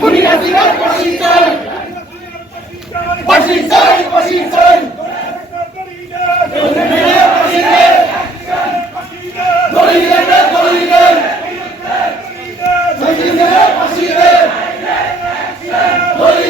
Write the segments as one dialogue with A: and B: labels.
A: খুনিয়াতিকার ফাঁসি চাই ফাঁসি চাই ফাঁসি চাই দলিলে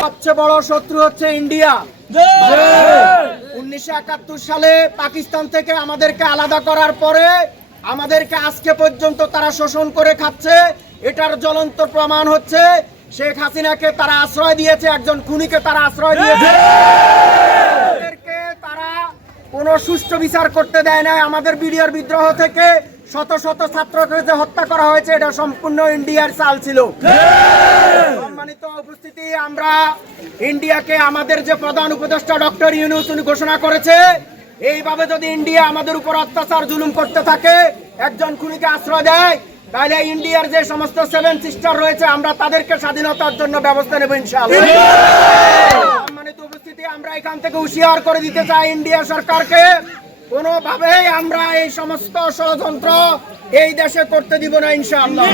B: সবচেয়ে বড় শত্রু হচ্ছে ইন্ডিয়া। উনিশশো একাত্তর সালে পাকিস্তান থেকে আমাদেরকে আলাদা করার পরে আমাদেরকে আজকে পর্যন্ত তারা শোষণ করে খাচ্ছে। এটার জ্বলন্ত প্রমাণ হচ্ছে শেখ হাসিনাকে তারা আশ্রয় দিয়েছে, একজন খুনিকে তারা আশ্রয় দিয়েছে। কোনো সুষ্ঠু বিচার করতে দেয় নাই। আমাদের বিডিআর বিদ্রোহ থেকে শত শত ছাত্রকে যে হত্যা করা হয়েছে, এটা সম্পূর্ণ ইন্ডিয়ার চাল ছিল। সম্মানিত উপস্থিতি, আমরা ইন্ডিয়াকে আমাদের যে প্রধান উপদেষ্টা ডক্টর ইউনুস উনি ঘোষণা করেছে, এইভাবে যদি ইন্ডিয়া আমাদের উপর অত্যাচার, জুলুম করতে থাকে, একজন খুনিকে আশ্রয় দেয়, তাহলে ইন্ডিয়ার যে সমস্ত সেভেন সিস্টার রয়েছে, আমরা তাদেরকে স্বাধীনতার জন্য ব্যবস্থা নেব ইনশাআল্লাহ। আমরা এখান থেকে হুঁশিয়ার করে দিতে চাই ইন্ডিয়া সরকারকে। কোনোভাবেই আমরা এই সমস্ত ষড়যন্ত্র এই দেশে করতে দিব না, ইনশাআল্লাহ।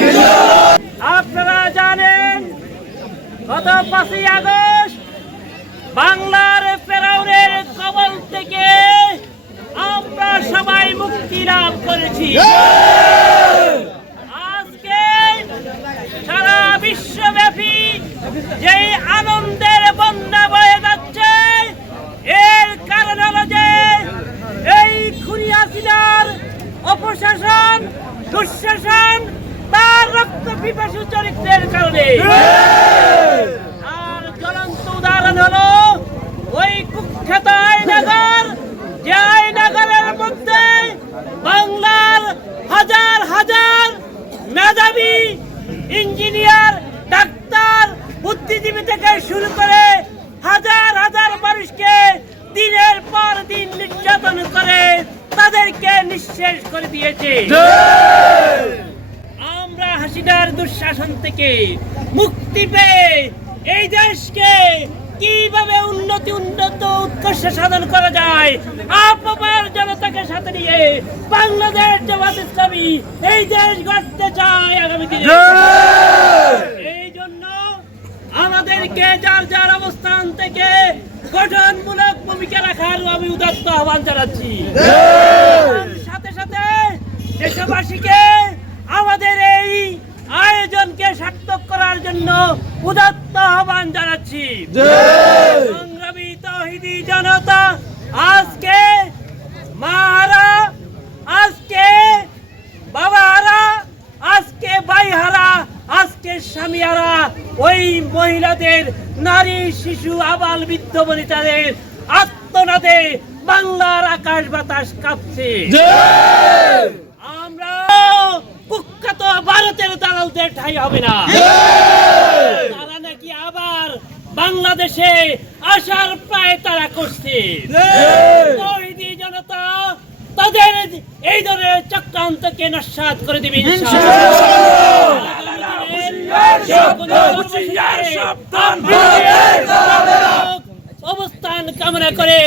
C: আপনারা জানেন, গত পাঁচই আগস্ট বাংলার ফেরাউনের কবল থেকে আমরা সবাই মুক্তি লাভ করেছি। অপশাসন দুঃশাসন তার রক্ত পিপাসু চরিত্রের কারণে। আর জ্বলন্ত উদাহরণ হলো ওই কুখ্যাত আয়নাগর, যে আয়নাগরের মধ্যে বাংলার হাজার হাজার মেধাবী ইঞ্জিনিয়ার, ডাক্তার, বুদ্ধিজীবী থেকে শুরু করে হাজার হাজার মানুষকে দিনের পর দিন নির্যাতন নিঃশেষ করে দিয়েছে। আমরা হাসিনার দুঃশাসন থেকে মুক্তি পেয়ে এই দেশকে কীভাবে উন্নতি উন্নত উৎকর্ষ সাধন করা যায় আপনার জনতাকে সাথে নিয়ে বাংলাদেশ জামাত ইসলামী এই দেশ গড়তে চায় আগামী দিনে। এই জন্য আমাদেরকে যার যার অবস্থান থেকে গঠনমূলক ভূমিকা রাখার আমি উদাত্ত আহ্বান জানাচ্ছি। দেশবাসীকে আমাদের এই আয়োজনকে সার্থক করার জন্য উদাত্ত আহ্বান জানাচ্ছি। সংগ্রামী তহিদি জনতা আজকে মাহারা আজকে বাবাহারা আজকে বাইহারা আজকে স্বামীহারা ওই মহিলাদের নারী শিশু আবাল বৃদ্ধ বনিতাদের আত্মনাদে বাংলার আকাশ বাতাস কাঁপছে আমরা কুখ্যাত দালালদের ঠাই হবে না। তারা নাকি আবার বাংলাদেশে আসার প্রায় তারা করছে। জনতা তাদের এই ধরনের চক্রান্তকে নস্বাত করে দিবে অবস্থান কামনা করে